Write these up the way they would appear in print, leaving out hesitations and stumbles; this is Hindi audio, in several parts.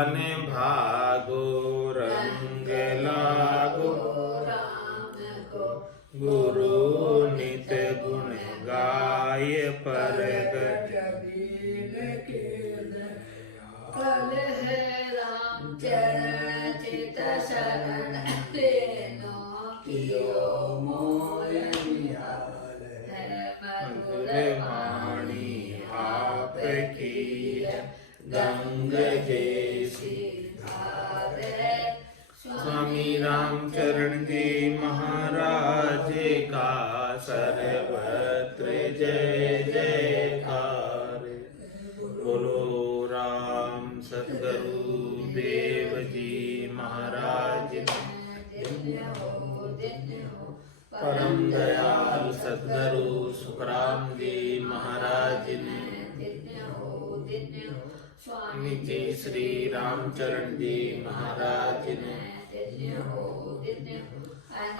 जान भागो रंग लागो गुरु नित गुण गाय परगट कल है राम चरण चित शरण तेनो कियो मोय निहाल है मधुर वाणी आप की गंग जैसी धार है स्वामी रामचरण जी महाराज का सर्वत्र जय जयकार। बोलो राम सतगुरु देव जी महाराज परम दयाल सतगुरु सुखराम जी महाराज ने स्वामी जी श्री रामचरण जी महाराज ने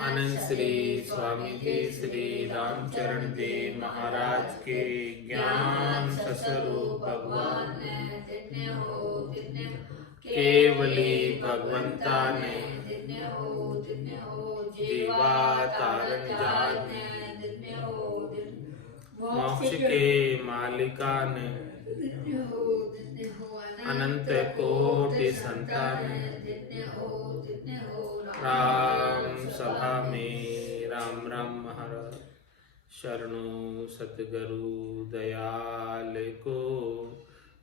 अनंत श्री स्वामी जी श्री रामचरण जी महाराज के ज्ञान स्वरूप भगवान केवली भगवंता ने जीवा तारण जाने मोक्ष के मालिका ने अनंत कोटि संतान राम सभा में राम राम महाराज शरणों सतगुरु दयाल को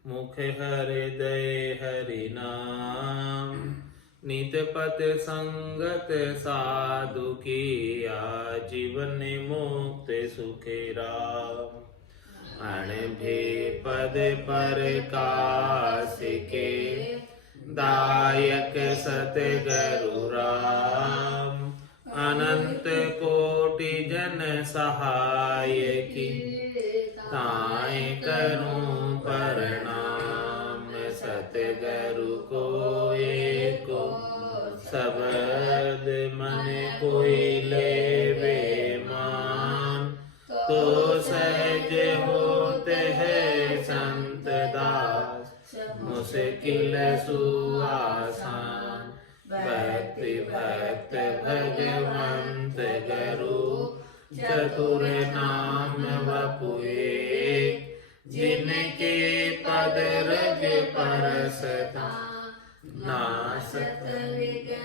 मुख हृदय हरि नाम नित पत संगत साधु की जीवन मुक्त सुखे राम अण भे पद पर काश के दायक सतगुरु राम अनंत कोटि जन सहाय की ताय करूं प्रणाम सतगुरु को एको शब्द मन कोई लेवे मान तो सहज होते हैं संत दास मुश्किल सुआसान भक्ति भक्त भगवंत गुरु चतुर नाम वपुए जिनके पद रज परसता नासत विघ्न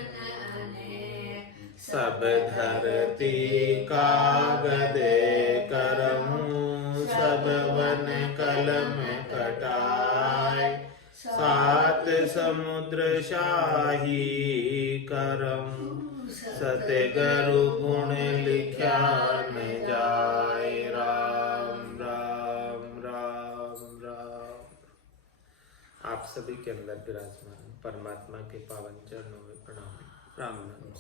अनेक सब धरती कागद करहूँ सब वन कलम कटाए सात समुद्र शाही करम सतगुरु गुण लिख्या न जाए राम राम राम राम। आप सभी के अंदर विराजमान परमात्मा के पावन चरणों में प्रणाम राम नाम।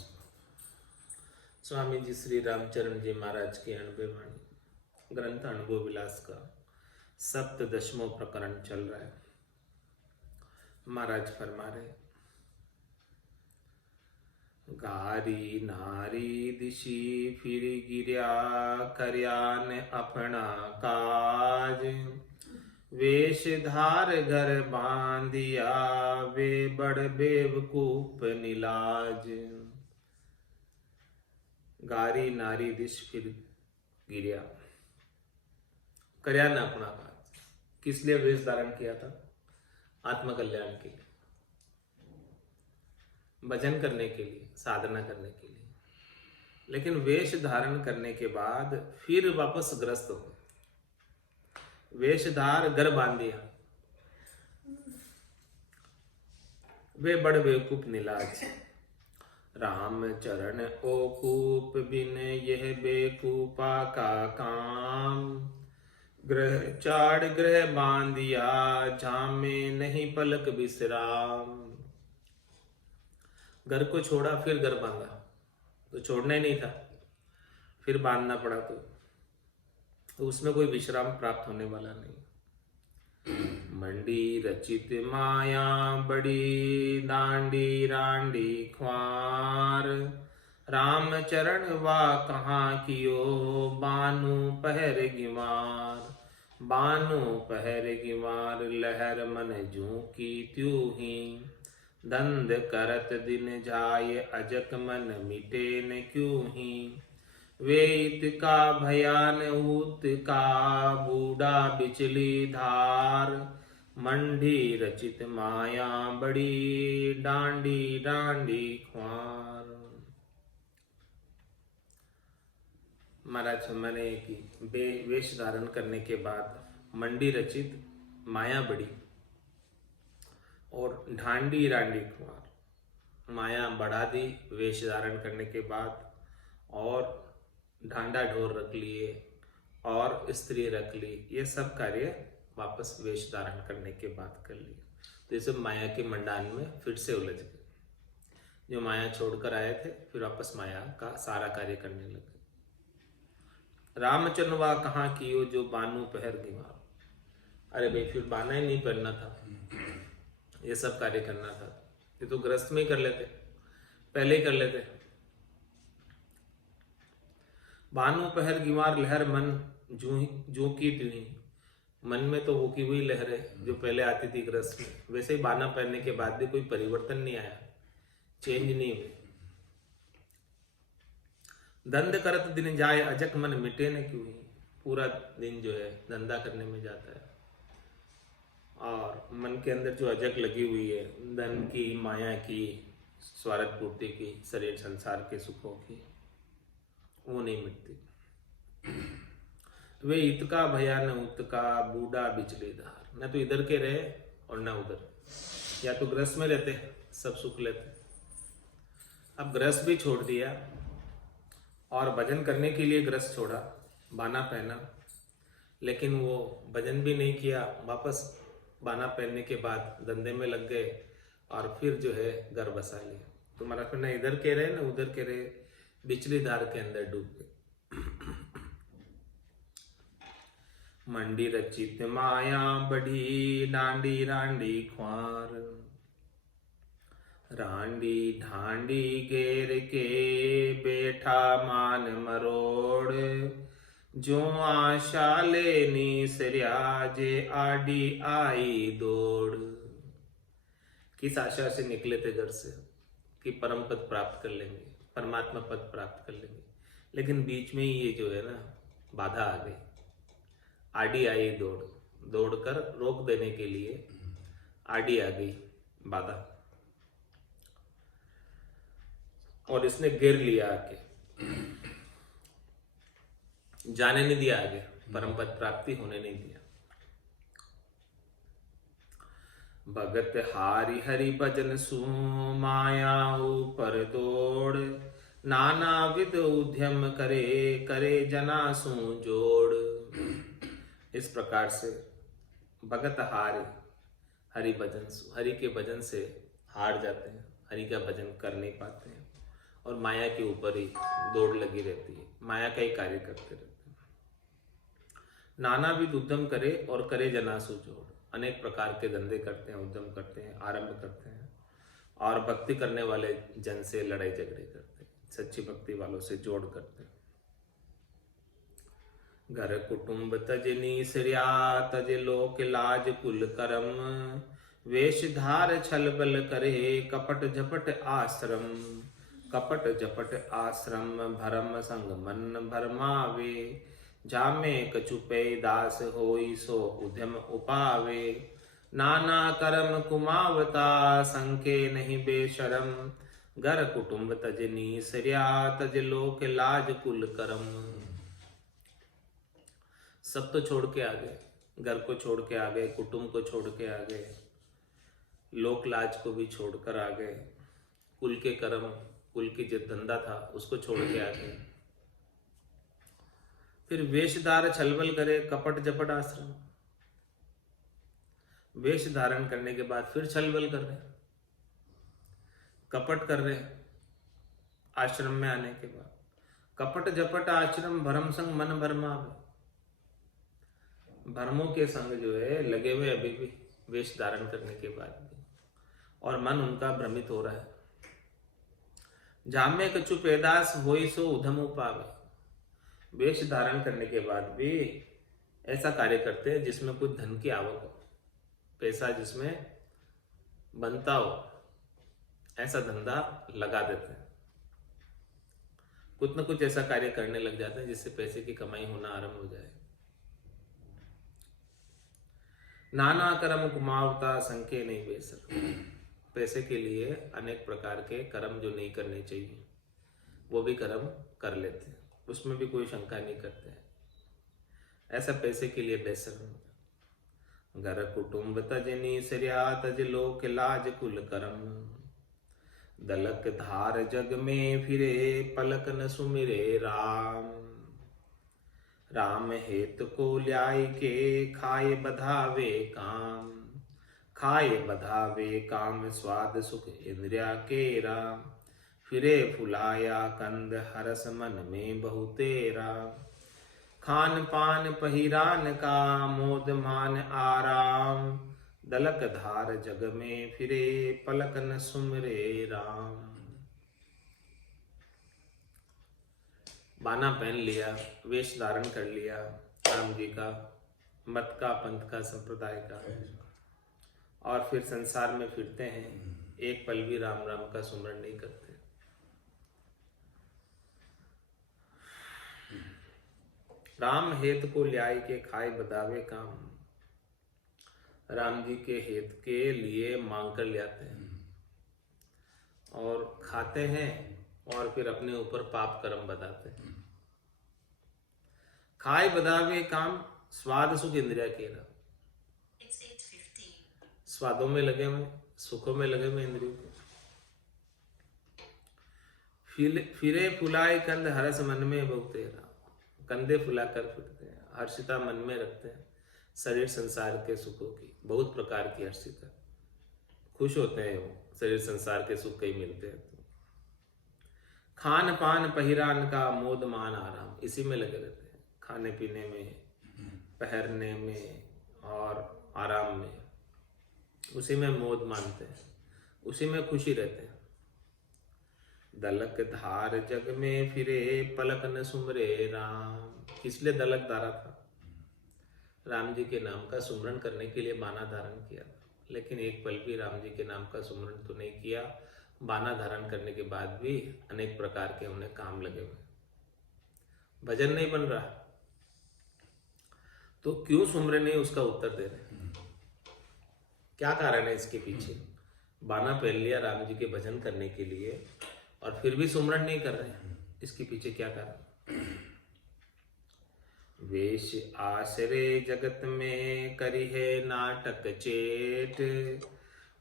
स्वामी जी श्री रामचरण जी महाराज की अनुभवाणी ग्रंथ अनुभव विलास का सप्तदशमों प्रकरण चल रहा है। महाराज फरमा रहे, गारी नारी दिशी फिर गिरया करयान अपना काज वेश धार घर बांधिया वे बड़ बेवकूफ निलाज। गारी नारी दिश फिर गिरया करयान अपना काज। किस लिए वेश धारण किया था? आत्मकल्याण के लिए, भजन करने के लिए, साधना करने के लिए। लेकिन वेश धारण करने के बाद फिर वापस ग्रस्त हो गए। वेशधार घर बांध दिया, वे बड़ बेवकूफ निलाज। राम चरण ओ कूप बिन यह बेकूपा का काम। ग्रह चाड़ ग्रह बांधिया झामे नहीं पलक विश्राम। घर को छोड़ा फिर घर बांधा, तो छोड़ना ही नहीं था, फिर बांधना पड़ा तो उसमें कोई विश्राम प्राप्त होने वाला नहीं। मंडी रचित माया बड़ी दांडी रांडी ख्वार। राम चरण वा कहाँ कियो बानु पहर गिमार। बानु पहर गिमार लहर मन जू की त्यों ही। दंड करत दिन जाय अजक मन मिटे न क्यों ही। वेत का भयान ऊत का बूढ़ा बिचली धार। मंडी रचित माया बड़ी डांडी डांडी ख्वार। महाराज मैंने कि वेश धारण करने के बाद मंडी रचित माया बड़ी और ढांडी रांडी खुमार। माया बढ़ा दी वेश धारण करने के बाद, और ढांडा ढोर रख लिए और स्त्री रख ली। ये सब कार्य वापस वेश धारण करने के बाद कर लिए। तो ये सब माया के मंडान में फिर से उलझ गए। जो माया छोड़कर आए थे फिर वापस माया का सारा कार्य करने लगे। रामचंद्रवा कहाँ कियो जो बानू पहर दीवार। अरे भाई फिर बाना ही नहीं पहनना था, ये सब कार्य करना था। ये तो गृहस्थ में ही कर लेते, पहले ही कर लेते। बानू पहर गिवार लहर मन जो की त्यूं। मन में तो वो की हुई लहर है जो पहले आती थी गृहस्थ में। वैसे ही बाना पहनने के बाद भी कोई परिवर्तन नहीं आया, चेंज नहीं हुए। दंड करत दिन जाए अजक मन मिटे न क्यों ही। पूरा दिन जो है धंधा करने में जाता है और मन के अंदर जो अजक लगी हुई है, धन की, माया की, स्वार्थ पूर्ति की, शरीर संसार के सुखों की, वो नहीं मिटती। वे इत का भया न उत का बूढ़ा बिचले धार। न तो इधर के रहे और न उधर। या तो गृहस्थ में रहते सब सुख लेते, अब गृहस्थ भी छोड़ दिया और भजन करने के लिए गृहस्थ छोड़ा, बाना पहना, लेकिन वो भजन भी नहीं किया। वापस बाना पहनने के बाद धंधे में लग गए और फिर जो है घर बसा लिया। तो महाराज फिर न इधर के रहे न उधर के रहे, बिचली धार के अंदर डूब गए। मंडी रचित माया बढ़ी डांडी रांडी ख्वार। रांडी ढांडी घेर के बैठा मान मरोड़। जो आशा लेनी सरियाजे आडी आई दौड़। किस आशा से निकले थे घर से कि परम पद प्राप्त कर लेंगे, परमात्मा पद प्राप्त कर लेंगे, लेकिन बीच में ही ये जो है ना बाधा आ गई। आडी आई दौड़, दौड़कर रोक देने के लिए आडी आ गई बाधा, और इसने घेर लिया आके, जाने नहीं दिया आगे, परम पद प्राप्ति होने नहीं दिया। भगत हारि हरि भजन सु माया ऊपर दौड़। नाना विध उद्यम करे करे जना सु जोड़। इस प्रकार से भगत हारि हरि भजन सु, हरि के भजन से हार जाते हैं, हरि का भजन कर नहीं पाते हैं और माया के ऊपर ही दौड़ लगी रहती है, माया का ही कार्य करते रहते हैं। नानाविध उद्यम करे और करे जनासु जोड़। अनेक प्रकार के धंधे करते हैं, उद्यम करते हैं, आरंभ करते हैं और भक्ति करने वाले जन से लड़ाई झगड़े करते हैं, सच्ची भक्ति वालों से जोड़ करते हैं। घर कुटुंब तजनी सरिया तज लोक लाज कुल करम। वेश धार छल बल करे कपट झपट आश्रम। कपट झपट आश्रम भरम संग मन भरमावे। जामे कछुपे दास होई सो उद्यम उपावे। नाना करम कुमावता संके नहीं बेशरम। घर कुटुंब तजनी सरिया तज लोक लाज कुल करम। सब तो छोड़ के आ गए, घर को छोड़ के आ गए, कुटुंब को छोड़ के आ गए, लोक लाज को भी छोड़कर आ गए, कुल के कर्म, कुल की जो धंधा था उसको छोड़ के आ गए। फिर वेशधार छलबल करे कपट जपट आश्रम। वेश धारण करने के बाद फिर छलबल कर रहे, कपट कर रहे आश्रम में आने के बाद। कपट जपट आश्रम भरम संग मन भरमावे। भरमों के संग जो है लगे हुए अभी भी वेश धारण करने के बाद भी, और मन उनका भ्रमित हो रहा है। जामे कछु पैदास होई सो उधम पावे। वेश धारण करने के बाद भी ऐसा कार्य करते हैं जिसमें कुछ धन की आवक हो, पैसा जिसमें बनता हो, ऐसा धंधा लगा देते हैं, कुछ न कुछ ऐसा कार्य करने लग जाते हैं जिससे पैसे की कमाई होना आरंभ हो जाए। नाना कर्म कुमावता संख्य नहीं बेसर, पैसे के लिए अनेक प्रकार के कर्म जो नहीं करने चाहिए वो भी कर्म कर लेते हैं, उसमें भी कोई शंका नहीं करते हैं। ऐसा पैसे के लिए बेसर। घर कुटुंब तजनी सरिया तज लोक लाज कुल करम, दलक धार जग में फिरे पलक न सुमिरे राम। राम हेतु को ल्याय के खाए बधावे काम, खाए बधावे काम स्वाद सुख इंद्रिया के राम। फिरे फुलाया कंद हरस मन में बहुतेरा, खान पान पहिरान का मोद मान आराम। दलक धार जग में फिरे पलक न सुमरे राम। बाना पहन लिया, वेश धारण कर लिया राम जी का, मत का, पंथ का, संप्रदाय का, और फिर संसार में फिरते हैं, एक पल भी राम राम का सुमरण नहीं करते। राम हेत को ल्याय के खाए बदावे काम, राम जी के हेत के लिए मांग कर ले आते हैं और खाते हैं और फिर अपने ऊपर पाप कर्म बताते हैं। खाए बदावे काम स्वाद सुख इंद्रिया के राम, स्वादों में लगे हुए, सुखों में लगे हुए इंद्रियों के। फिरे फुलाए कंद हरस मन में बहुतेरा, कंधे फुलाकर फिरते हैं, हर्षिता मन में रखते हैं शरीर संसार के सुखों की, बहुत प्रकार की हर्षिता, खुश होते हैं वो, शरीर संसार के सुख कई मिलते हैं तो। खान पान पहिरान का मोद मान आराम, इसी में लगे रहते हैं, खाने पीने में, पहनने में और आराम में, उसी में मोद मानते हैं, उसी में खुशी रहते हैं। दलक धार जग में फिरे पलक न सुमरे राम, इसलिए दलक धारा था, राम जी के नाम का सुमरण करने के लिए बाना धारण किया था, लेकिन एक पल भी राम जी के नाम का सुमरण तो नहीं किया। बाना धारण करने के बाद भी अनेक प्रकार के उन्हें काम लगे हुए, भजन नहीं बन रहा, तो क्यों सुमरे नहीं, उसका उत्तर दे रहे। क्या कारण है इसके पीछे? बाना पहन लिया राम जी के भजन करने के लिए और फिर भी सुमरण नहीं कर रहे हैं, इसके पीछे क्या कारण? वेश आसरे जगत में करी है नाटक चेट,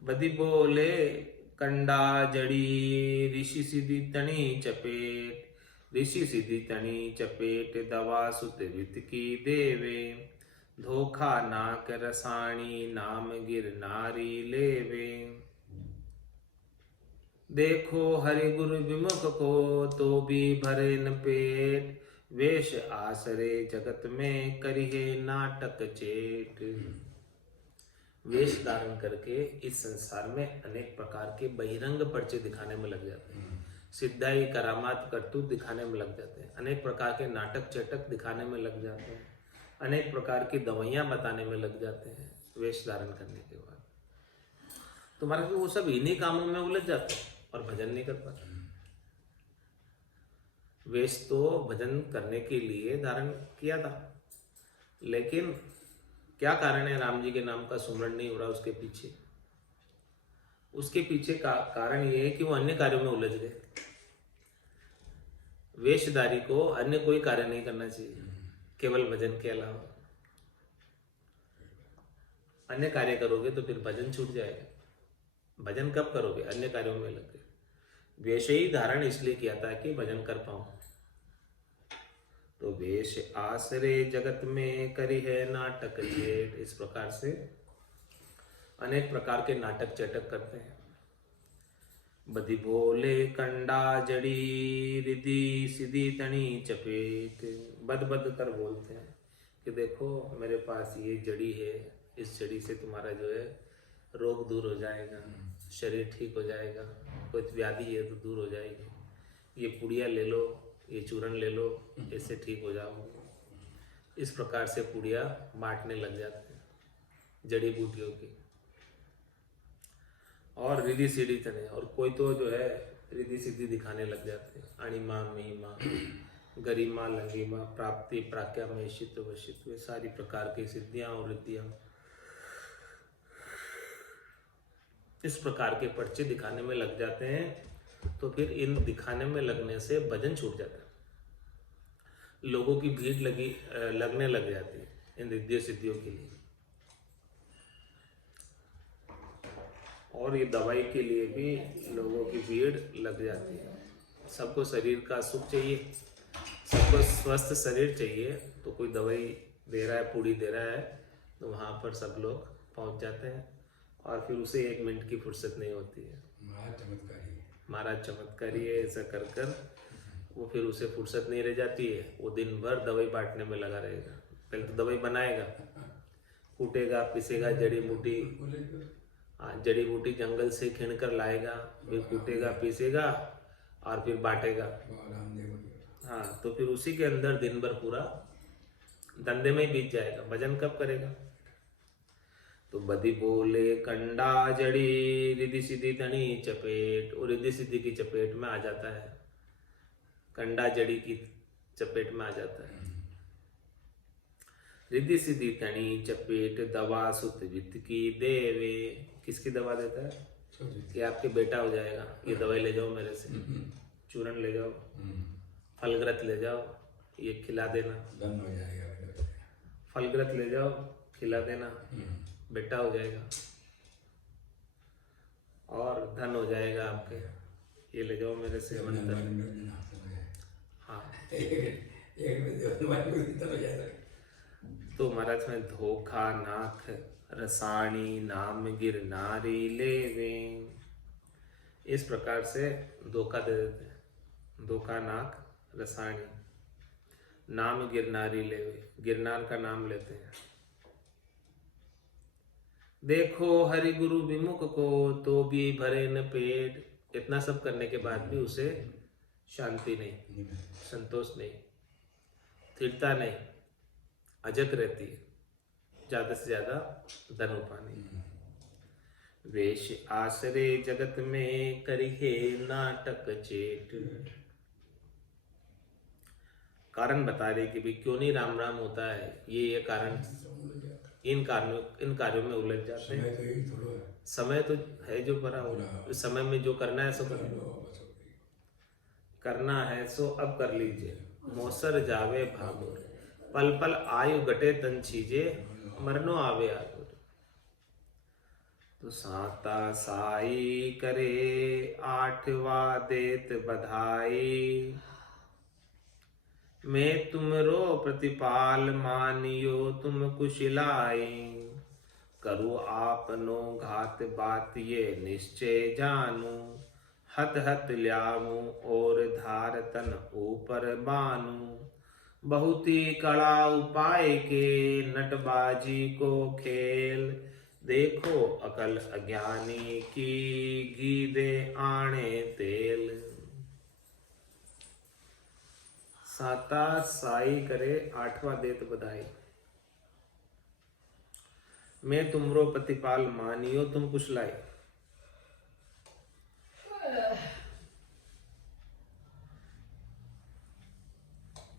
बदी बोले कंडा जड़ी ऋषि सिद्धि तणी चपेट, ऋषि सिद्धि तणी चपेट दवा सुत वित की देवे, धोखा नाक रसाणी नाम गिर नारी लेवे। देखो हरि गुरु विमुख को तो भी भरे न पेट, वेश आसरे जगत में करिए नाटक चेट। वेश धारण करके इस संसार में अनेक प्रकार के बहिरंग पर्चे दिखाने में लग जाते हैं, सिद्धाई करामात करतूत दिखाने में लग जाते हैं, अनेक प्रकार के नाटक चटक दिखाने में लग जाते हैं, अनेक प्रकार की दवाइयां बताने में लग जाते हैं। वेश धारण करने के बाद तुम्हारे वो सब इन्हीं कामों में उलझ जाते हैं और भजन नहीं कर पाते। वेश तो भजन करने के लिए धारण किया था, लेकिन क्या कारण है राम जी के नाम का सुमरण नहीं हो रहा? उसके पीछे का कारण ये है कि वो अन्य कार्यों में उलझ गए। वेशधारी को अन्य कोई कार्य नहीं करना चाहिए केवल भजन के अलावा। अन्य कार्य करोगे तो फिर भजन छूट जाएगा। भजन कब करोगे? अन्य कार्यों में लग गए। वेश ही धारण इसलिए किया था कि भजन कर पाऊं। तो वेश आसरे जगत में करी है नाटक चेट, इस प्रकार से अनेक प्रकार के नाटक चटक करते हैं। बदी बोले कंडा जड़ी रिधि सीधी तनी चपेट, बद बद कर बोलते हैं कि देखो मेरे पास ये जड़ी है, इस जड़ी से तुम्हारा जो है रोग दूर हो जाएगा, शरीर ठीक हो जाएगा, कोई व्याधि है तो दूर हो जाएगी, ये पुड़िया ले लो, ये चूरन ले लो, इससे ठीक हो जाओगे। इस प्रकार से पुड़िया बांटने लग जाते हैं जड़ी बूटियों की। और रिद्धि सीढ़ी तने, और कोई तो जो है रिद्धि सिद्धि दिखाने लग जाते हैं, अणिमा महिमा गरिमा लंगिमा प्राप्ति प्राज्ञा महेशित्व वशित्व, सारी प्रकार की सिद्धियां और रिद्धियां इस प्रकार के पर्चे दिखाने में लग जाते हैं। तो फिर इन दिखाने में लगने से भजन छूट जाता है, लोगों की भीड़ लगने लग जाती है इन रिद्धि सिद्धियों के लिए। और ये दवाई के लिए भी लोगों की भीड़ लग जाती है। सबको शरीर का सुख चाहिए, सबको स्वस्थ शरीर चाहिए, तो कोई दवाई दे रहा है, पूड़ी दे रहा है, तो वहाँ पर सब लोग पहुँच जाते हैं और फिर उसे 1 मिनट की फुर्सत नहीं होती है। महाराज चमत्कारी है, ऐसा कर कर वो फिर उसे फुर्सत नहीं रह जाती है, वो दिन भर दवाई बांटने में लगा रहेगा। पहले तो दवाई बनाएगा, कूटेगा, पिसेगा, जड़ी बूटी जंगल से खींच कर लाएगा, फिर कूटेगा, पीसेगा और फिर बांटेगा। हाँ, तो फिर उसी के अंदर दिन भर पूरा धंधे में ही बीत जाएगा, भजन कब करेगा। तो बदी बोले कंडा जड़ी रिद्धि सिद्धि तनी चपेट, और रिद्धि सिद्धि की चपेट में आ जाता है, कंडा जड़ी की चपेट में आ जाता है। रिद्धि सिद्धि तनी चपेट दवा सुत वित्त की देवे, किसकी दवा देता है कि आपके बेटा हो जाएगा, ये दवाई ले जाओ मेरे से, चूरन ले जाओ, फलग्रत ले जाओ, ये खिला देना, हो जाएगा, फलग्रत ले जाओ, खिला देना, बेटा हो जाएगा और धन हो जाएगा आपके, ये ले जाओ मेरे से मंत्र। हाँ, तो महाराज में धोखा नाथ रसाणी नाम गिरनारी लेवे, इस प्रकार से धोखा दे देते हैं। धोखा नाक रसाणी नाम गिरनारी लेवे, गिरनार का नाम लेते हैं। देखो हरि गुरु विमुख को तो भी भरे न पेट, इतना सब करने के बाद भी उसे शांति नहीं, संतोष नहीं, स्थिरता नहीं, अजक रहती है, ज्यादा से ज्यादा धन पाने। वेश आसरे जगत में करिहे नाटक चेट, कारण बता रहे कि भी क्यों नहीं राम राम होता है, ये कारण इन कार्यों में उलझ जाते हैं। समय तो है जो भरा हो, उस समय में जो करना है सो करना है सो अब कर लीजिए। मौसर जावे भागो, पल पल आयु गटे तन छीजे, मरनो आवे आगुर। तो साता साई करे 8वां देत बधाई, मैं तुमरो प्रतिपाल मानियो तुम कुशलाई। करो आपनो घात बात ये निश्चय जानू, हत हत ल्यामू और धार तन ऊपर बानू। बहुत ही कड़ा उपाय के नटबाजी को खेल, देखो अकल अज्ञानी की घी दे आणे तेल। साता साई करे 8वां देत बधाई, मैं तुमरो प्रतिपाल मानियो तुम कुशलाई।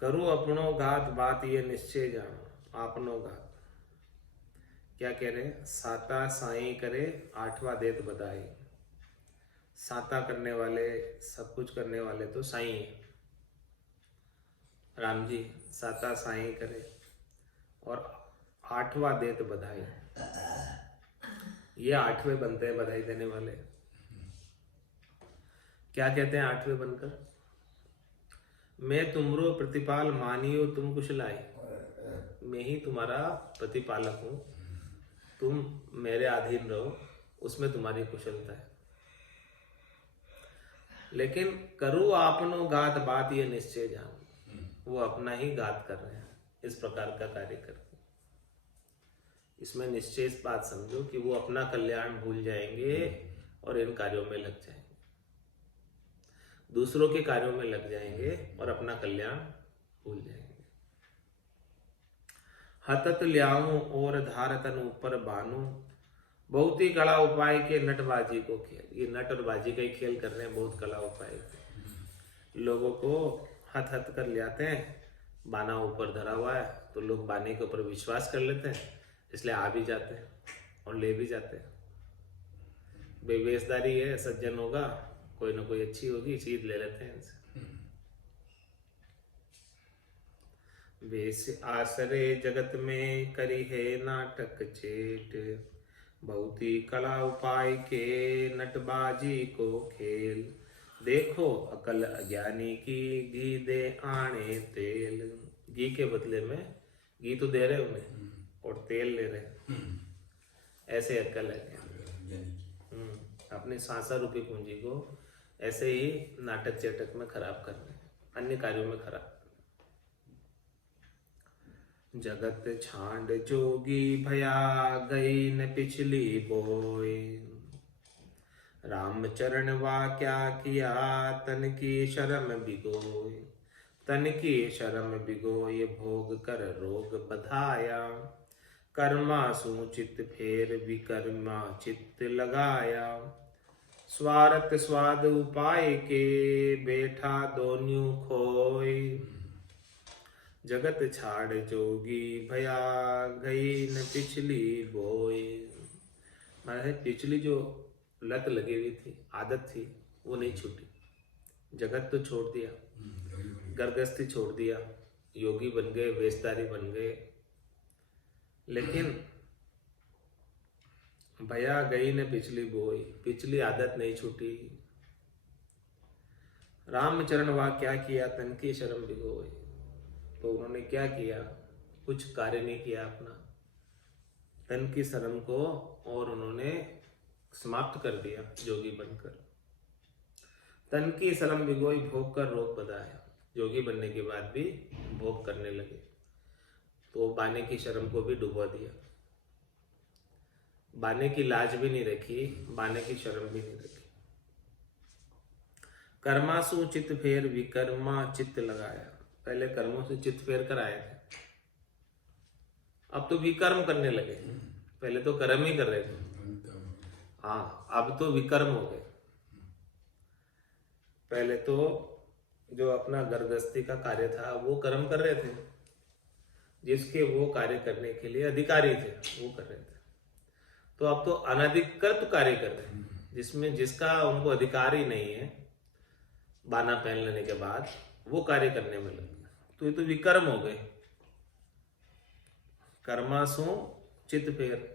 करो अपनो घात बात ये निश्चय जानो, आपनो घात। क्या कह रहे हैं? साता साई करे 8वां देत बधाई। साता करने वाले, सब कुछ करने वाले तो साई है, राम जी साता साई करे और 8वां देत बधाई। ये 8वें बनते हैं बधाई देने वाले। क्या कहते हैं 8वें बनकर? मैं तुमरो प्रतिपाल मानियो तुम कुशलाई, मैं ही तुम्हारा प्रतिपालक हूं, तुम मेरे अधीन रहो, उसमें तुम्हारी कुशलता है। लेकिन करो आपनो घात बात ये निश्चय जान, वो अपना ही घात कर रहे हैं इस प्रकार का कार्य करके। इसमें निश्चय इस बात समझो कि वो अपना कल्याण भूल जाएंगे और इन कार्यों में लग जाएंगे, दूसरों के कार्यों में लग जाएंगे और अपना कल्याण भूल जाएंगे। हतत ल्याऊं और धारतन ऊपर बानू, बहुत ही कला उपाय के नटबाजी को खेल। ये नट और बाजी का ही खेल कर रहे हैं, बहुत कला उपाय के। लोगों को हथ हथ कर ले आते हैं, बाना ऊपर धरा हुआ है तो लोग बाने के ऊपर विश्वास कर लेते हैं, इसलिए आ भी जाते हैं और ले भी जाते हैं। बेवेशदारी है, सज्जन होगा, कोई ना कोई अच्छी होगी, चीज ले लेते हैं इनसे। वेश आसरे जगत में करी है नाटक चेट, बहुत ही कला उपाय के नटबाजी को खेल। देखो अकल अज्ञानी की, घी दे आणे तेल। घी के बदले में घी तो दे रहे उन्हें और तेल ले रहे, ऐसे अकल है। अपनी सांसा रूपी पूंजी को ऐसे ही नाटक चेटक में खराब कर रहे हैं, अन्य कार्यों में खराब। जगत छांड जोगी भया गई न पिछली बोए, रामचरण वा क्या किया तन की शर्म बिगोए। तन की शर्म बिगोए भोग कर रोग बधाया, कर्मा सूचित फेर विकर्मा चित्त लगाया। स्वार्थ स्वाद उपाय के बैठा दोन्यू खोए, जगत छाड़ जोगी भया गई न पिछली बोए। माने पिछली जो लत लगी हुई थी, आदत थी, वो नहीं छूटी। जगत तो छोड़ दिया, गर्गस्थी छोड़ दिया, योगी बन गए, वेशधारी बन गए, लेकिन भया गई न पिछली बोई, पिछली आदत नहीं छूटी। रामचरण वा क्या किया तन की शर्म बिगोए। तो उन्होंने क्या किया, कुछ कार्य नहीं किया अपना, तन की शर्म को और उन्होंने समाप्त कर दिया जोगी बनकर। तन की शर्म बिगोई भोग कर रोग बधाया। जोगी बनने के बाद भी भोग करने लगे, तो बाने की शर्म को भी डुबा दिया। बाने की लाज भी नहीं रखी, बाने की शर्म भी नहीं रखी। कर्मासु चित्त फेर विकर्मा चित्त लगाया। पहले कर्मों से चित्त फेर कर आए थे, अब तो विकर्म करने लगे। पहले तो कर्म ही कर रहे थे, हाँ, अब तो विकर्म हो गए। पहले तो जो अपना गर्भस्थी का कार्य था वो कर्म कर रहे थे, जिसके वो कार्य करने के लिए अधिकारी थे वो कर रहे थे। तो अब तो अनधिकृत कार्य कर रहे हैं, जिसमें जिसका उनको अधिकार ही नहीं है, बाना पहन लेने के बाद वो कार्य करने में लगे। तो ये तो विकर्म हो गए। कर्मासु चित्त फेर,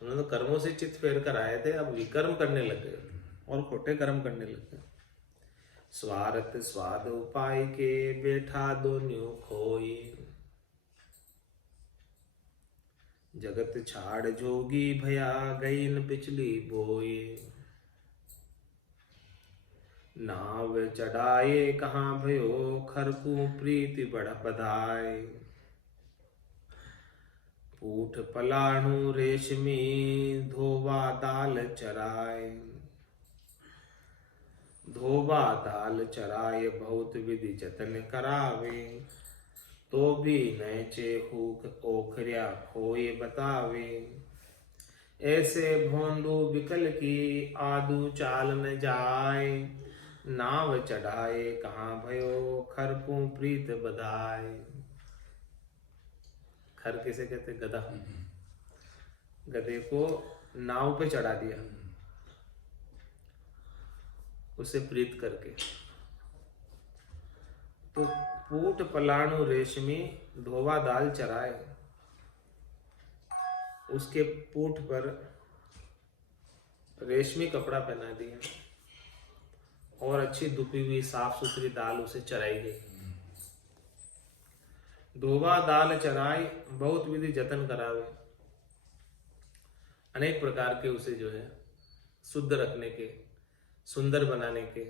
उन्होंने तो कर्मों से चित्त फेर कर आए थे, अब विकर्म करने लग गए और खोटे कर्म करने लग गए। स्वार्थ स्वाद उपाय के बैठा दोन्यू खोई, जगत छाड़ जोगी भया गई न पिछली बोए। नाव चढ़ाए कहाँ भयो खरकू प्रीति बड़ बधाए। पूठ पलाणु रेशमी धोबा दाल चराए। धोबा दाल चराए बहुत विधि जतन करावे, तो भी नैचे हुक ओखरिया खोए बतावे। ऐसे भोंदू बिकल की आदू चाल न जाए, नाव चढ़ाए कहाँ भयो खरकू प्रीत बधाए। खर किसे कहते, गधा। गधे को नाव पे चढ़ा दिया उसे प्रीत करके। तो पूट पलाणु रेशमी धोवा दाल चराए, उसके पूठ पर रेशमी कपड़ा पहना दिया और अच्छी दुपी हुई साफ सुथरी दाल उसे चराई गई। धोबा दाल चराई बहुत विधि जतन करावे, अनेक प्रकार के उसे जो है शुद्ध रखने के, सुंदर बनाने के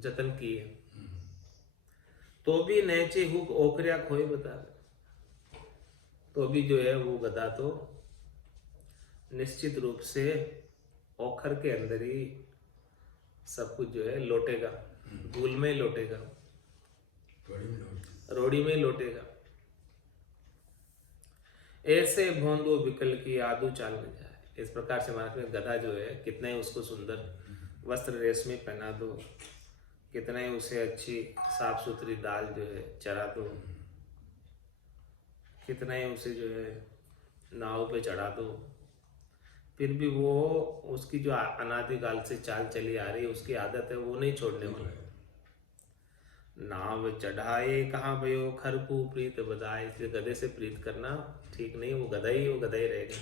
जतन किए, तो भी नैचे हुक ओखरिया खोए बतावे। तो भी जो है वो गधा तो निश्चित रूप से ओखर के अंदर ही सब कुछ जो है लौटेगा, धूल में लौटेगा, रोड़ी में लौटेगा। ऐसे भोंदो विकल की आदू चाल में जाए। इस प्रकार से महाराज में गधा जो है, कितना ही उसको सुंदर वस्त्र रेशमी पहना दो, कितना ही उसे अच्छी साफ सुथरी दाल जो है चरा दो, कितना ही उसे जो है नाव पे चढ़ा दो, फिर भी वो उसकी जो अनादिकाल से चाल चली आ रही है, उसकी आदत है, वो नहीं छोड़ने वाला। नाव चढ़ाए कहाँ भयो खरकू प्रीत बधाए, इसलिए गधे से प्रीत करना ठीक नहीं, वो गधा ही रहेगा।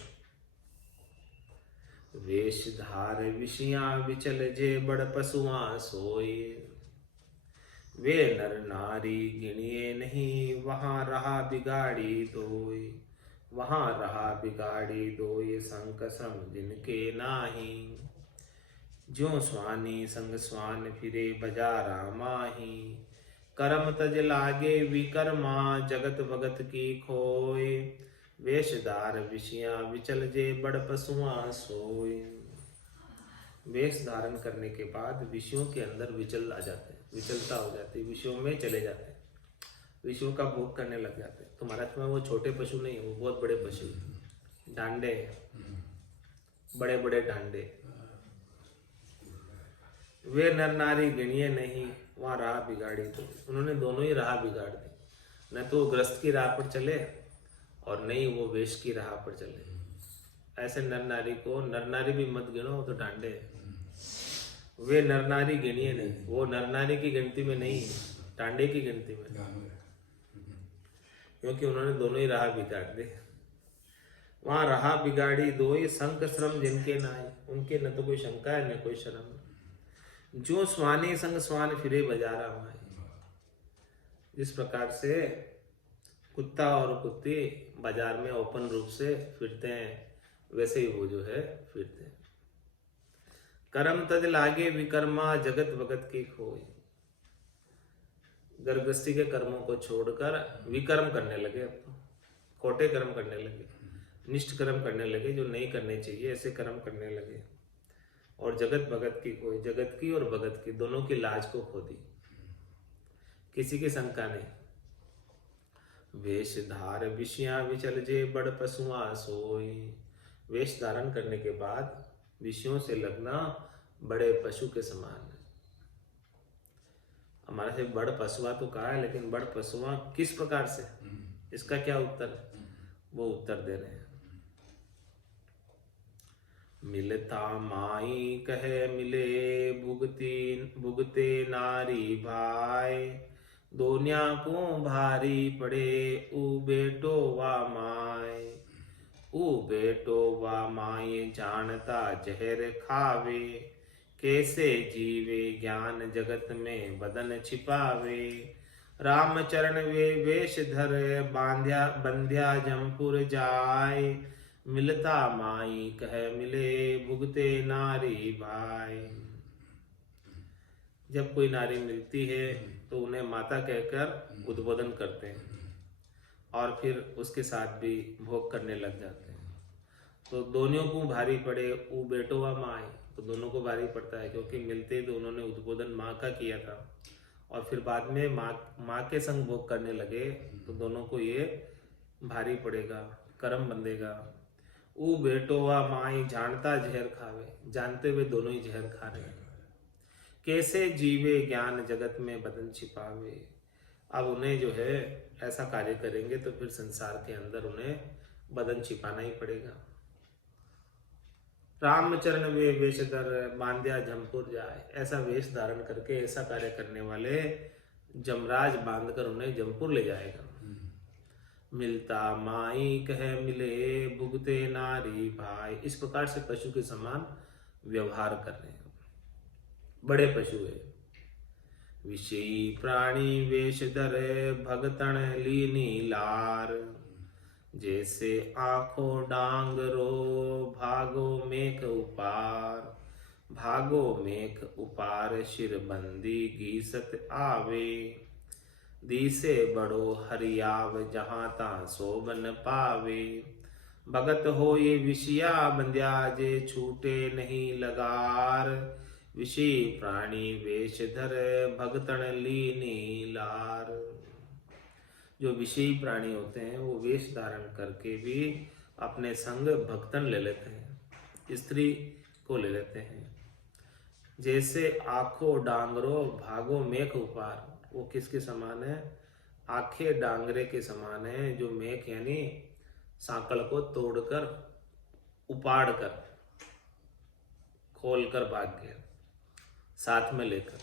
वेश धार विषिया विचल जे बड़ पशुआ सोए, वे नर नारी गिनिए नहीं वहां रहा बिगाड़ी दोय, वहां रहा बिगाड़ी दोय संग सम जिनके नाही, ज्यों स्वानी संग स्वान फिरे बजारा माही, करम तज लागे विकर्मा जगत भगत की खोए, वेशधार विषिया विचल जे बड़ पशुआ सोए। वेश धारण करने के बाद विषयों के अंदर विचल आ जाते हैं, विचलता हो जाती है, विषयों में चले जाते हैं, विषयों का भोग करने लग जाते हैं। तो महाराज में वो छोटे पशु नहीं, वो बहुत बड़े पशु, डांडे, बड़े बड़े डांडे। वे नर नारी गिनिए नहीं वहाँ राह बिगाड़ी, तो उन्होंने दोनों ही राह बिगाड़ दी, न तो ग्रस्त की राह पर चले और नहीं वो वेश की राह पर चले। ऐसे नर नारी को, नर नारी भी मत गिनो, तो डांडे। वे नर नारी गिनिए नहीं, वो नर नारी की गिनती में नहीं, टांडे की गिनती में, क्योंकि उन्होंने दोनों ही राह बिगाड़ दी। वहां राह बिगाड़ी दो ये संक श्रम जिनके नाई, उनके न तो कोई शंका है न कोई शर्म, जो स्वानी संग स्वान फिरे बजारा माए। जिस प्रकार से कुत्ता और कुत्ती बाजार में ओपन रूप से फिरते हैं, वैसे ही वो जो है फिरते हैं। कर्म तज लागे विकर्मा जगत भगत की खोई, गर्भस्थी के कर्मों को छोड़कर विकर्म करने लगे, अब तो खोटे कर्म करने लगे, निष्ठ कर्म करने लगे, जो नहीं करने चाहिए ऐसे कर्म करने लगे। और जगत भगत की खोई, जगत की और भगत की दोनों की लाज को खो दी, किसी की शंका नहीं। वेश धार विषया विचल जे बड़ पशुआ सोई, वेश धारण करने के बाद विषयों से लगना बड़े पशु के समान है। हमारे से बड़ पशुआ तो कहा है, लेकिन बड़ पशुआ किस प्रकार से, इसका क्या उत्तर है, वो उत्तर दे रहे हैं। मिलता माई कहे मिले भुगते नारी भाई, दोनिया को भारी पड़े ऊ बेटो वा माए, ऊ बेटो वा माए जानता जहर खावे, कैसे जीवे ज्ञान जगत में बदन छिपावे, राम चरण वे वेश धर बंध्या जमपुर जाय, मिलता माई कह मिले भुगते नारी भाई। जब कोई नारी मिलती है तो उन्हें माता कहकर उद्बोधन करते हैं और फिर उसके साथ भी भोग करने लग जाते हैं। तो दोनों को भारी पड़े ऊ बेटो व माई, तो दोनों को भारी पड़ता है, क्योंकि मिलते तो उन्होंने उद्बोधन माँ का किया था और फिर बाद में माँ के संग भोग करने लगे, तो दोनों को ये भारी पड़ेगा, कर्म बंधेगा। ऊ बेटो व माई जानता जहर खावे, जानते हुए दोनों ही जहर खा रहे हैं। कैसे जीवे ज्ञान जगत में बदन छिपावे, अब उन्हें जो है ऐसा कार्य करेंगे तो फिर संसार के अंदर उन्हें बदन छिपाना ही पड़ेगा। रामचरण वे वेशधर बांध्या जमपुर जाए, ऐसा वेश धारण करके ऐसा कार्य करने वाले जमराज बांधकर उन्हें जमपुर ले जाएगा। मिलता माई कहे मिले भुगते नारी भाई, इस प्रकार से पशु के समान व्यवहार कर रहे हैं, बड़े पशु है। विषयी प्राणी वेश धर भगतन लीनी लार, जैसे आंखों डांग रो भागो मेघ उपार, भागो मेघ उपार शिरबंदी गीसत आवे, दिसे बड़ो हरियाव जहाँ ता सोबन पावे, भगत हो ये विषया बंध्या जे छूटे नहीं लगार, विषय प्राणी वेश धर भगतन लीनी लार। जो विषयी प्राणी होते हैं वो वेश धारण करके भी अपने संग भक्तन ले लेते हैं, स्त्री को ले लेते हैं। जैसे आँखों डांगरो भागो मेघ उपार, वो किसके समान है? आंखें डांगरे के समान है, जो मेघ यानी सांकड़ को तोड़कर उपाड़ कर खोलकर भाग गया साथ में लेकर।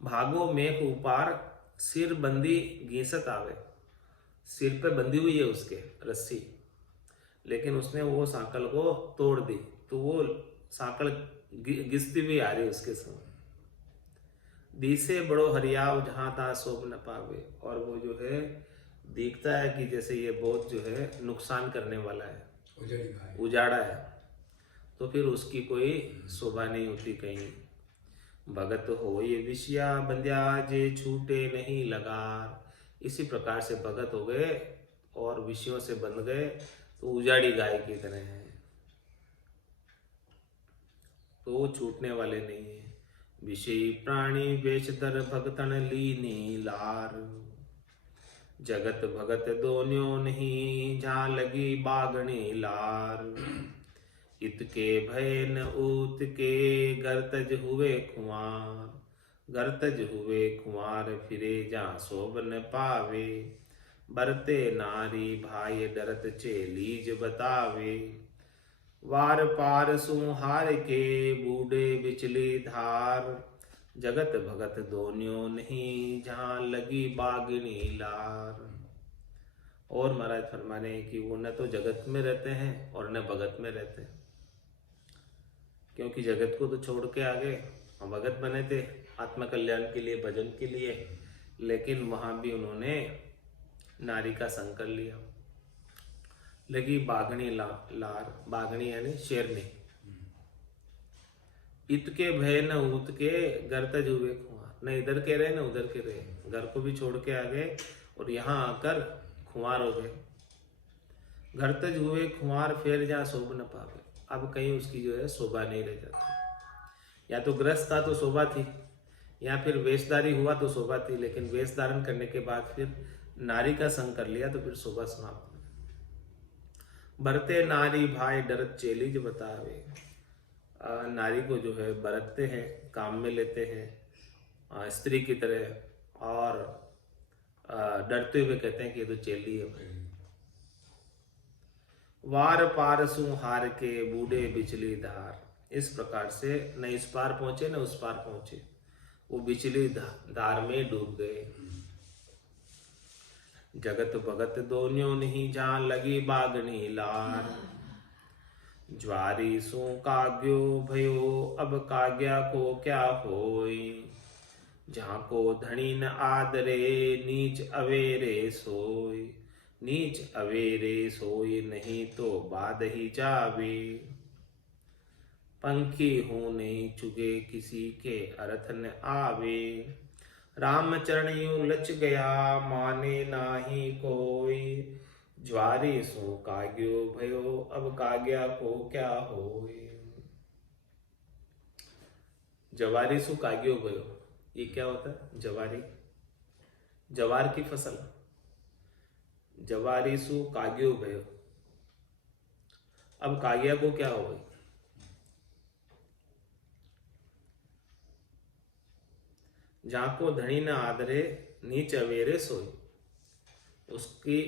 भागो मेघ उपार सिर बंदी घीसत आवे, सिर पे बंधी हुई है उसके रस्सी, लेकिन उसने वो सांकड़ को तोड़ दी, तो वो सांकड़ घिसती हुई आ रही उसके संग। दिसे बड़ो हरियाव जहां तहां शोभ न पावे, और वो जो है दिखता है कि जैसे ये बहुत जो है नुकसान करने वाला है, उजाड़ा है, तो फिर उसकी कोई शोभा नहीं होती कहीं। भगत हो ये विषया बंध्या जे छूटे नहीं लगार, इसी प्रकार से भगत हो गए और विषयों से बंध गए तो उजाड़ी गाय की तरह है, तो वो छूटने वाले नहीं है। विषयी प्राणी बेचदर भगतन लीनी लार, जगत भगत दोन्यों नहीं जहाँ लगी बागणी लार। इत के भय न ऊत के गरतज हुए खुआर, गरतज हुए खुआर फिरे जहाँ शोभ न पावे। बरते नारी भाई डरत चेलीज बतावे, वार पार सुहार के बूढ़े बिचली धार। जगत भगत दोन्यों नहीं जहाँ लगी बागनी लार। और महाराज फरमाने कि वो न तो जगत में रहते हैं और न भगत में रहते हैं, क्योंकि जगत को तो छोड़ के आगे हम भगत बने थे आत्म कल्याण के लिए, भजन के लिए, लेकिन वहां भी उन्होंने नारी का संग कर लिया। लगी बागनी लार, बागनी यानी शेरनी। इत के भय न ऊत के गरतज हुए खुआर, न इधर के रहे न उधर के रहे, घर को भी छोड़ के आ गए और यहाँ आकर खुआर हो गए। गरतज हुए खुआर फिर जहाँ शोभ न पावे, अब कहीं उसकी जो है शोभा नहीं रह जाती। या तो ग्रस्त था तो शोभा थी, या फिर वेशधारी हुआ तो शोभा थी, लेकिन वेश धारण करने के बाद फिर नारी का संग कर लिया तो फिर शोभा समाप्त। बरते नारी भाई डरत चेलीज बतावे, नारी को जो है बरतते हैं, काम में लेते हैं स्त्री की तरह, और डरते हुए कहते हैं कि ये तो चेली है। वार पार सुहार के बूढ़े बिचली धार, इस प्रकार से न इस पार पहुंचे न उस पार पहुंचे, वो बिचली धार में डूब गए। जगत भगत दोन्यों नहीं जहाँ लगी बागनी लार। ज्वारी सो काग्यो भयो अब काग्या को क्या होय, जहाँ को धनी न आदरे नीच अवेरे सोय। नीच अवेरे सोय नहीं तो बाद ही जावे, पंखी हूँ नहीं चुगे किसी के अर्थ न आवे। राम चरण यूं लच गया माने नाही कोई, ज्वारी सो काग्यो भयो अब काग्या को क्या होय। जवारी सो काग्यो भयो, ये क्या होता है? जवारी, जवार की फसल। जवारी सु काग्यो भयो, अब काग्या को क्या हो गई? जाको धनी न आदरे नीच अवेरे सोई, उसकी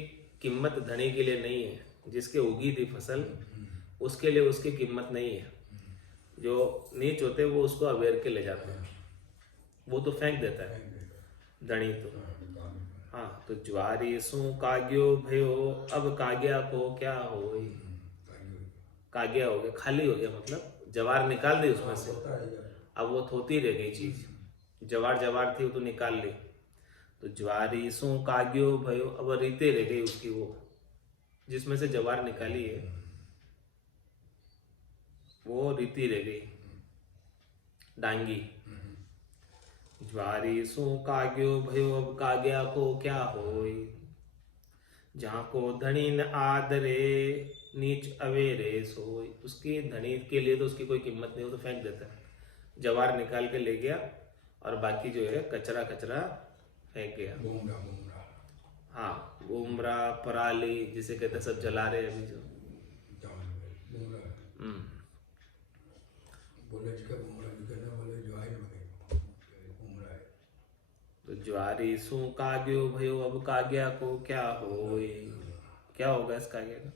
कीमत धनी के लिए नहीं है, जिसके उगी थी फसल उसके लिए उसकी कीमत नहीं है। जो नीच होते वो उसको अवेर के ले जाते हैं, वो तो फेंक देता है धनी तो। हाँ, तो ज्वारी सु काग्यो भयो अब काग्या को क्या होई। काग्या हो गया, खाली हो गया, मतलब जवार निकाल दी उसमें से, अब वो थोती रह गई चीज। जवार जवार थी वो तो निकाल ली, तो ज्वारी सु काग्यो भयो, अब रीते रह गई उसकी, वो जिसमें से जवार निकाली है वो रीति रह गई, डांगी। ज्वारी सु काग्यो भयो अब काग्या को क्या होय, जहाँ को धनी न आदरे नीच अवेरे सोय। उसकी धनी के लिए तो उसकी कोई कीमत नहीं हो, तो फेंक देता है। जवार निकाल के ले गया और बाकी जो है कचरा कचरा फेंक गया। हाँ, बुमरा पराली जिसे कहते हैं, सब जला रहे हैं अभी जो। बोले जिसका घूमरा जिसका ना बोले जो आई ना घूमरा है। तो ज्वारी सू काग्यो भयो, अब काग्या को क्या होए? क्या होगा इस काग्या का?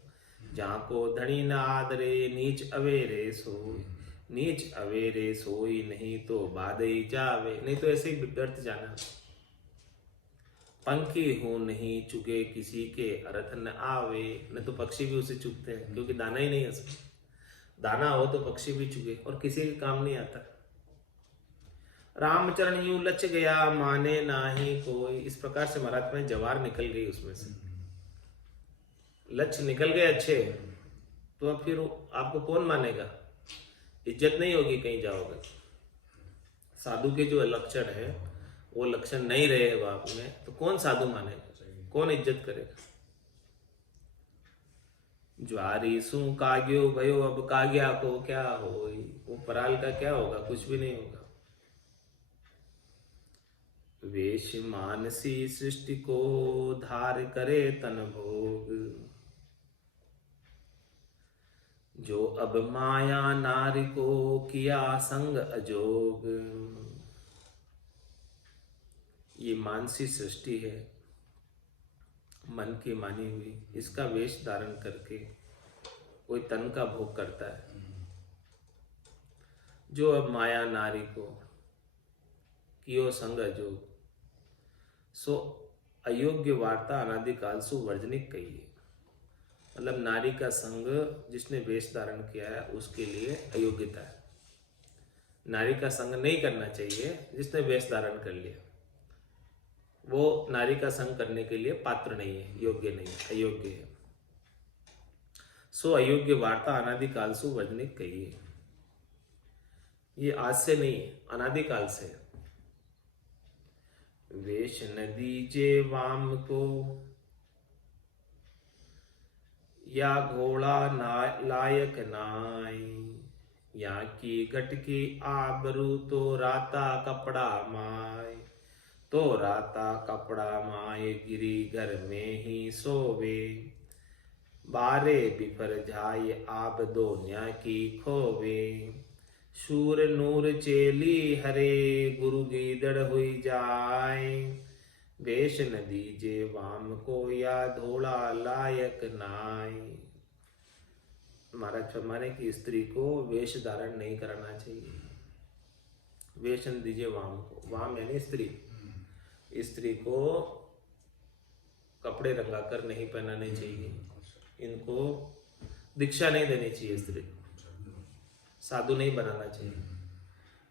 जहाँ को धनी न आदरे, नीच अवेरे सोई। नीच अवेरे सोई, नहीं तो बादई जावे। नहीं तो ऐसे ही व्यर्थ जाना। पंखी हो नहीं चुगे, किसी के अर्थ न आवे। न तो पक्षी भी उसे चुगते हैं, क्योंकि दाना ही नहीं है उसमें। दाना हो तो पक्षी भी चुगे, और किसी के काम नहीं आता। रामचरण यूं लच गया, माने नाही कोई। इस प्रकार से महाराज में जवार निकल गई उसमें से। लच निकल गए अच्छे, तो अब फिर आपको कौन मानेगा? इज्जत नहीं होगी कहीं जाओगे। साधु के जो लक्षण है वो लक्षण नहीं रहे आप में, तो कौन साधु मानेगा, कौन इज्जत करेगा? ज्वारी सू काग्यो भयो, अब काग्या को क्या होई। वो पराल का क्या होगा? कुछ भी नहीं होगा। वेश मानसी सृष्टि को, धार करे तन भोग। जो अब माया नारी को, किया संग अजोग। ये मानसी सृष्टि है, मन की मानी हुई। इसका वेश धारण करके कोई तन का भोग करता है। जो अब माया नारी को, कियो संग अजोग। सो अयोग्य वार्ता अनादिकाल सु वर्जनिक कही है। मतलब नारी का संग जिसने वेश धारण किया है उसके लिए अयोग्यता है। नारी का संग नहीं करना चाहिए जिसने वेश धारण कर लिया। वो नारी का संग करने के लिए पात्र नहीं है, योग्य नहीं है, अयोग्य है। सो अयोग्य वार्ता अनादिकाल सु वर्जनिक कही है। ये आज से नहीं है, अनादिकाल से है। वेश न दीजे वाम को, या घोड़ा लायक नाई। यहाँ की घट की आबरू, तो राता कपड़ा माय। तो राता कपड़ा माय, गिरी घर में ही सोवे। बारे बिफर जाय, आब दो न्या की खोवे। शूर नूर चेली हरे, गुरु गीदड़ हुई जाय। वेश न दीजे वाम को, या धोला लायक नाय। महाराज फरमाने की स्त्री को वेश धारण नहीं कराना चाहिए। वेश न दीजिए वाम को, वाम यानी स्त्री। स्त्री को कपड़े रंगाकर नहीं पहनाने चाहिए। इनको दीक्षा नहीं देनी चाहिए। स्त्री साधु नहीं बनाना चाहिए।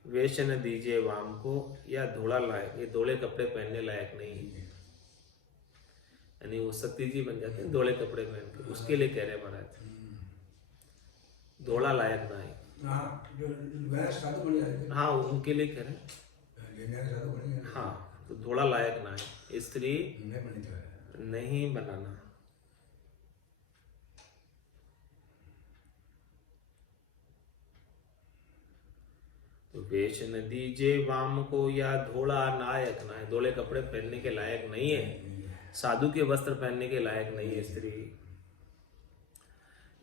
वेश न दीजिए वाम को, या धोला लायक, ये धोले कपड़े पहनने लायक नहीं है। यानी वो सती जी बन जाते हैं धोले कपड़े पहन के, उसके लिए कह रहे हैं महाराज। धोला लायक ना है। हाँ, उनके लिए कह रहे हैं। हाँ, तो धोला लायक ना है, स्त्री नहीं बनाना। तो वेश न दीजे वाम को, या धोला नायक ना है, धोले कपड़े पहनने के लायक नहीं है। साधु के वस्त्र पहनने के लायक नहीं है स्त्री।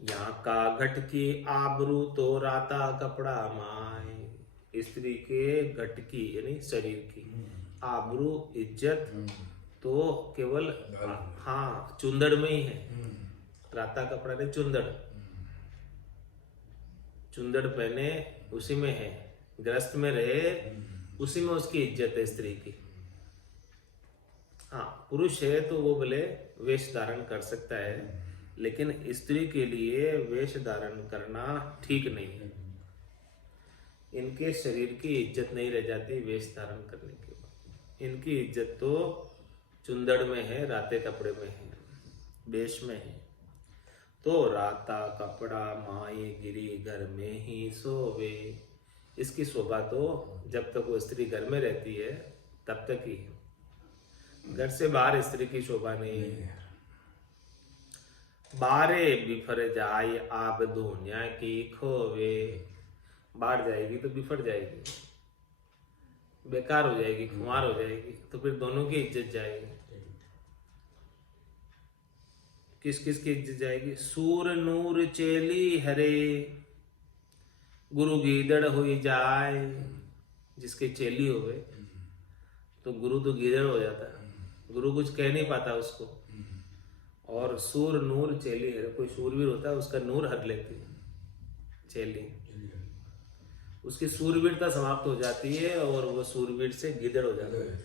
यहाँ का घट की आबरू, तो राता कपड़ा माय। स्त्री के घट की यानी शरीर की आबरू, इज्जत तो केवल हाँ चुंदड़ में ही है। राता कपड़ा नहीं, चुंदड़। चुंदड़ पहने उसी में है, ग्रस्त में रहे उसी में उसकी इज्जत है स्त्री की। हाँ, पुरुष है तो वो भले वेश धारण कर सकता है, लेकिन स्त्री के लिए वेश धारण करना ठीक नहीं है। इनके शरीर की इज्जत नहीं रह जाती वेश धारण करने के बाद। इनकी इज्जत तो चुंदड़ में है, राते कपड़े में है, वेश में है। तो राता कपड़ा माए, गिरी घर में ही सोवे। इसकी शोभा तो जब तक वो स्त्री घर में रहती है तब तक ही है। घर से बाहर स्त्री की शोभा नहीं है। बारे बिफर जाय, आप दुनिया की खोवे। बाहर जाएगी तो बिफर जाएगी, बेकार हो जाएगी, खुमार हो जाएगी, तो फिर दोनों की इज्जत जाएगी। किस किस की इज्जत जाएगी? सूर नूर चेली हरे, गुरु गीदड़ हुई जाए, जिसके चेली होवे तो गुरु तो गीदड़ हो जाता है, गुरु कुछ कह नहीं पाता उसको। और सूर नूर चेली है, कोई सूरवीर होता है उसका नूर हर लेती है चेली, उसकी सूरवीरता समाप्त हो जाती है और वो सूरवीर से गिदड़ हो जाता है,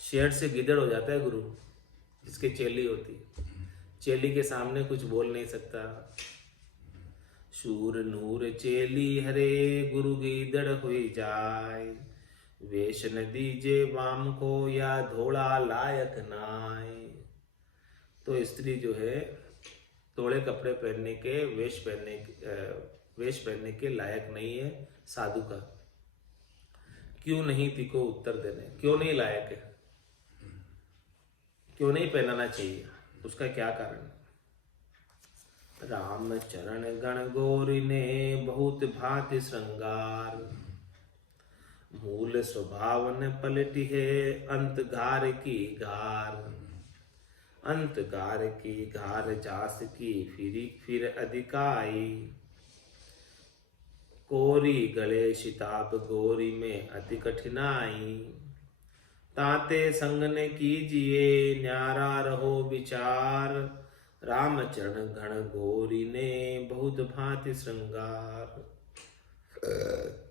शेर से गिदड़ हो जाता है गुरु, जिसके चेली होती है। चेली के सामने कुछ बोल नहीं सकता। शूर नूर चेली हरे, गुरु गीदड़ हुई जाए, वेश न दीजे वाम को या धोड़ा लायक नाय। तो स्त्री जो है थोड़े कपड़े पहनने के, वेश पहनने के लायक नहीं है साधु का। क्यों नहीं तिको उत्तर देने, क्यों नहीं लायक है, क्यों नहीं पहनाना चाहिए, उसका क्या कारण? राम चरण गण गौरी ने बहुत भांति श्रृंगार, मूल स्वभाव न पलटी है अंत गार की गार। अंत गार की गार जास की फिर अधिकाई, कोरी गले शिताब गोरी में अति कठिनाई। ताते संग ने कीजिए न्यारा रहो विचार, रामचरण घन गौरी ने बहुत भांति श्रृंगार।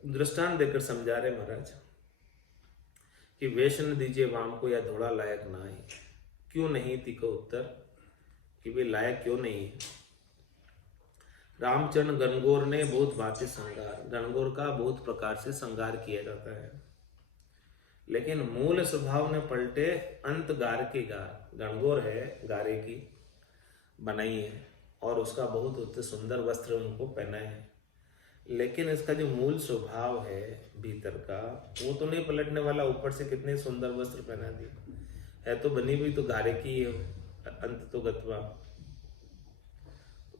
दृष्टांत देकर समझा रहे महाराज कि वेश न दीजिए वाम को या धोड़ा लायक ना है। क्यों नहीं तिको उत्तर, कि वे लायक क्यों नहीं है। रामचरण गणगौर ने बहुत भांति श्रृंगार, गणगौर का बहुत प्रकार से श्रृंगार किया जाता है, लेकिन मूल स्वभाव ने पलटे अंत गार की गार। गणगौर है गारे की बनाई है और उसका बहुत सुंदर वस्त्र उनको पहनाए है, लेकिन इसका जो मूल स्वभाव है भीतर का वो तो नहीं पलटने वाला। ऊपर से कितने सुंदर वस्त्र पहना दिए, है तो बनी हुई तो गारे की है, अंत तो गत्वा।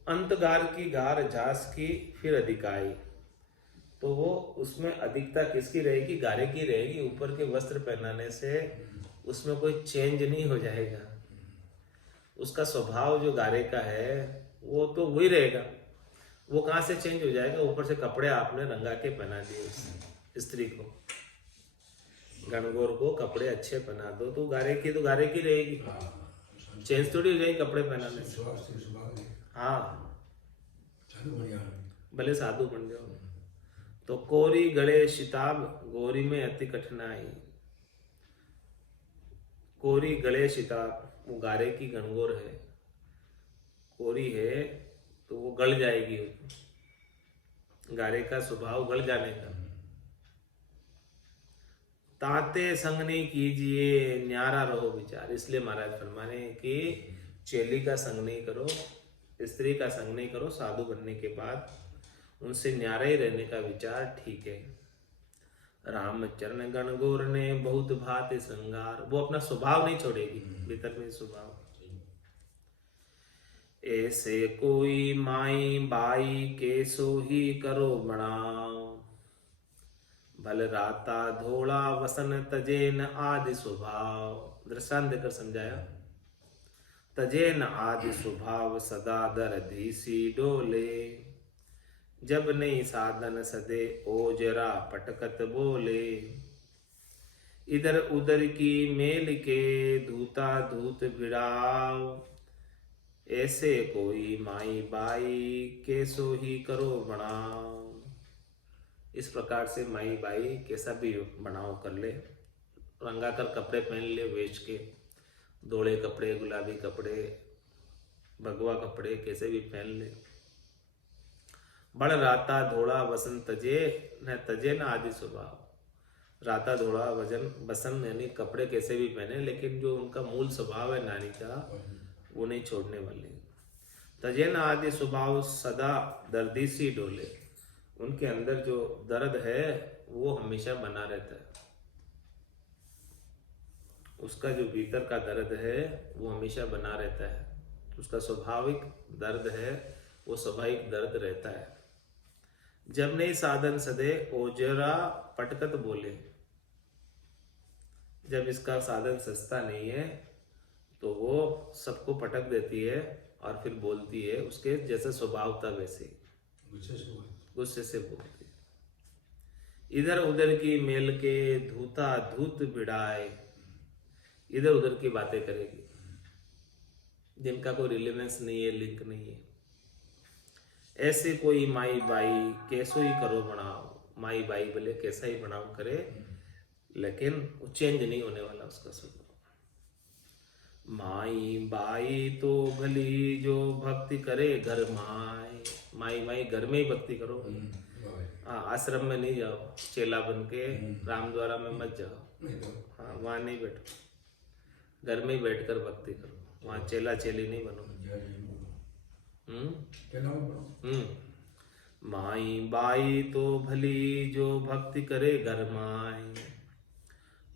अंत गार की गार जास की फिर अधिकाई, तो वो उसमें अधिकता किसकी रहेगी? गारे की रहेगी। ऊपर के वस्त्र पहनाने से उसमें कोई चेंज नहीं हो जाएगा, उसका स्वभाव जो गारे का है वो तो वही रहेगा। वो कहाँ से चेंज हो जाएगा? ऊपर से कपड़े आपने रंगा के पहना दिए उस स्त्री को, गणगौर को कपड़े अच्छे पहना दो तो गारे की तो गारे की रहेगी, चेंज थोड़ी हो जाएगी कपड़े पहनाने से। हाँ, भले साधु बन जाओ। तो कोरी गले शिताब गोरी में अति कठिनाई। कोरी गले शिताब, वो गारे की गणगौर है, कोरी है तो वो गल जाएगी, गारे का स्वभाव गल जाने का। ताते संग नहीं कीजिए न्यारा रहो विचार, इसलिए महाराज फरमाने कि चेली का संग नहीं करो, स्त्री का संग नहीं करो, साधु बनने के बाद उनसे न्यारा ही रहने का विचार ठीक है। रामचरण गणगौर ने बहुत भांति श्रृंगार, वो अपना स्वभाव नहीं छोड़ेगी, भीतर में स्वभाव। ऐसे कोई माई बाई के सो ही करो बनाओ, भल राता धोला वसन तजे न आदि स्वभाव। दृष्टांत देकर समझाया। तजे न आदि स्वभाव सदा दर्दी सी डोले, जब नहीं साधन सदे ओजरा पटकत बोले। इधर उधर की मेल के धूता धूत भिड़ाव, ऐसे कोई माई बाई के सो ही करो बनाओ। इस प्रकार से माई बाई कैसा भी बनाओ कर ले, रंगा कर कपड़े पहन ले, वेच के धोले कपड़े, गुलाबी कपड़े, भगवा कपड़े कैसे भी पहन ले। बड़ राता धोड़ा वसन तजे न आदि स्वभाव। राता धोड़ा वजन बसन यानी कपड़े कैसे भी पहने, लेकिन जो उनका मूल स्वभाव है नारी का वो नहीं छोड़ने वाले। तजे न आदि स्वभाव सदा दर्दी सी डोले, उनके अंदर जो दर्द है वो हमेशा बना रहता है, उसका जो भीतर का दर्द है वो हमेशा बना रहता है, उसका स्वाभाविक दर्द है वो स्वाभाविक दर्द रहता है। जब नहीं साधन सदे ओजरा पटकत बोले, जब इसका साधन सस्ता नहीं है तो वो सबको पटक देती है और फिर बोलती है, उसके जैसे स्वभाव था वैसे गुस्से से बोलती है। इधर उधर की मेल के धूता धूत भिड़ाए, इधर उधर की बातें करेगी जिनका कोई रिलेवेंस नहीं है, लिंक नहीं है। ऐसे कोई माई बाई कैसो ही करो बनाओ, माई बाई बोले कैसा ही बनाओ करे, लेकिन वो चेंज नहीं होने वाला उसका स्वभाव। माई बाई तो भली जो भक्ति करे घर माई, माई बाई घर में ही भक्ति करो। आश्रम में नहीं जाओ, चेला बन के रामद्वारा में मत जाओ, हाँ वहाँ नहीं बैठो, घर में ही बैठकर भक्ति करो, वहाँ चेला चेली नहीं बनो। माई बाई तो भली जो भक्ति करे घर माई,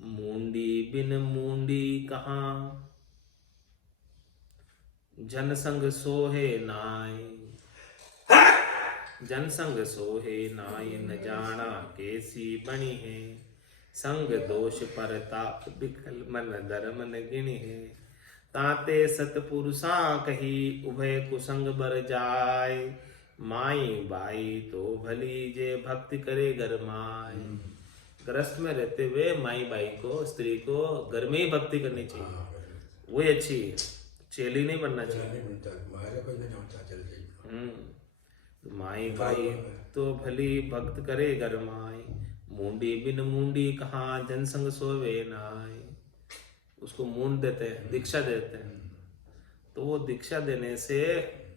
मुंडी बिन मुंडी कहाँ, जनसंग सोहे नाई, जनसंग सोहे नाई न जाना कैसी बनी है, संग दोष पर ताप बिकल मन धर्म न गिनी है, ताते सतपुरुषा कही उभय कुसंग बर जाय, माई बाई तो भली जे भक्ति करे घर माई। गृहस्थ में रहते हुए माई बाई को, स्त्री को घर में ही भक्ति करनी चाहिए, वही अच्छी है, चेली नहीं बनना चाहिए। माई बाई तो भली भक्त करे घर माई, मुंडी बिन मुंडी कहाँ जनसंग सोवे नाई। उसको मूंड देते हैं, दीक्षा देते हैं, तो वो दीक्षा देने से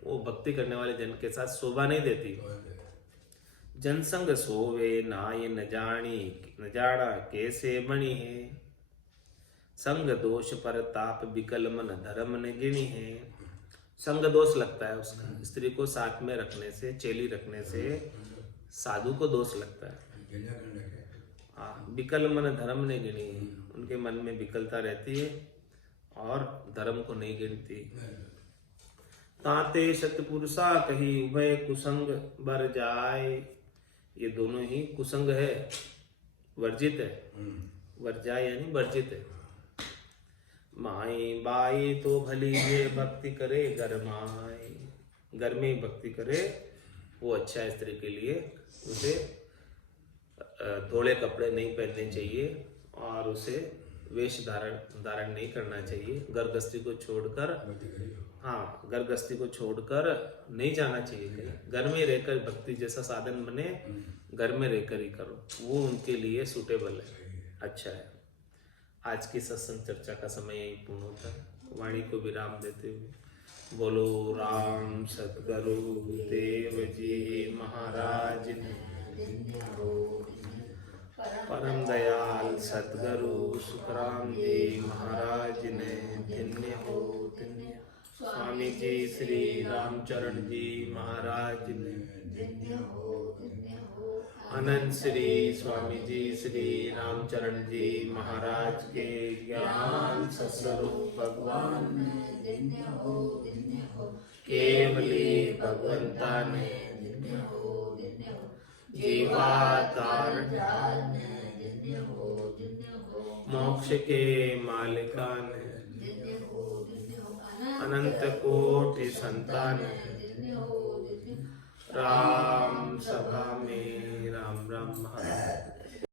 वो भक्ति करने वाले जन के साथ शोभा नहीं देती। जनसंग सोवे नाय न जानी, न जाना कैसे बनी है, संग दोष पर ताप विकल मन धर्म न गिनी है। संग दोष लगता है उसका, स्त्री को साथ में रखने से, चेली रखने से साधु को दोष लगता है। हाँ, विकल मन धर्म ने गिनी है, उनके मन में विकलता रहती है और धर्म को नहीं गिनती। ताते सतपुरुषा कही उभय कुसंग बर जाए, ये दोनों ही कुसंग है, वर्जित है, वर जाए यानी वर्जित है। माई बाई तो भली ये भक्ति करे घर माई, घर में ही भक्ति करे वो अच्छा है स्त्री के लिए। उसे धोले कपड़े नहीं पहनने चाहिए और उसे वेश धारण नहीं करना चाहिए। गर्भस्थी को छोड़कर, हाँ गर्भस्थी को छोड़कर नहीं जाना चाहिए कहीं, घर में रहकर भक्ति जैसा साधन बने, घर में रहकर ही करो, वो उनके लिए सूटेबल है, अच्छा है। आज की सत्संग चर्चा का समय यही पूर्ण होता है। वाणी को विराम देते हुए बोलो राम सतगुरु देव जी महाराज ने, परम दयाल सतगुरु सुखराम जी महाराज ने, धन्य हो धन्य स्वामी जी श्री रामचरण जी महाराज ने, धन्य हो धन्य हो अनंत श्री स्वामी जी श्री रामचरण जी महाराज के ज्ञान सस्वरूप भगवान ने, धन्य हो धन्य हो केवली भगवंता ने, धन्य हो जीवातार धन्य हो मोक्ष के मालिका ने, धन्य हो अनंत कोटि संतान, धन्य हो राम सभा में राम राम महाराज।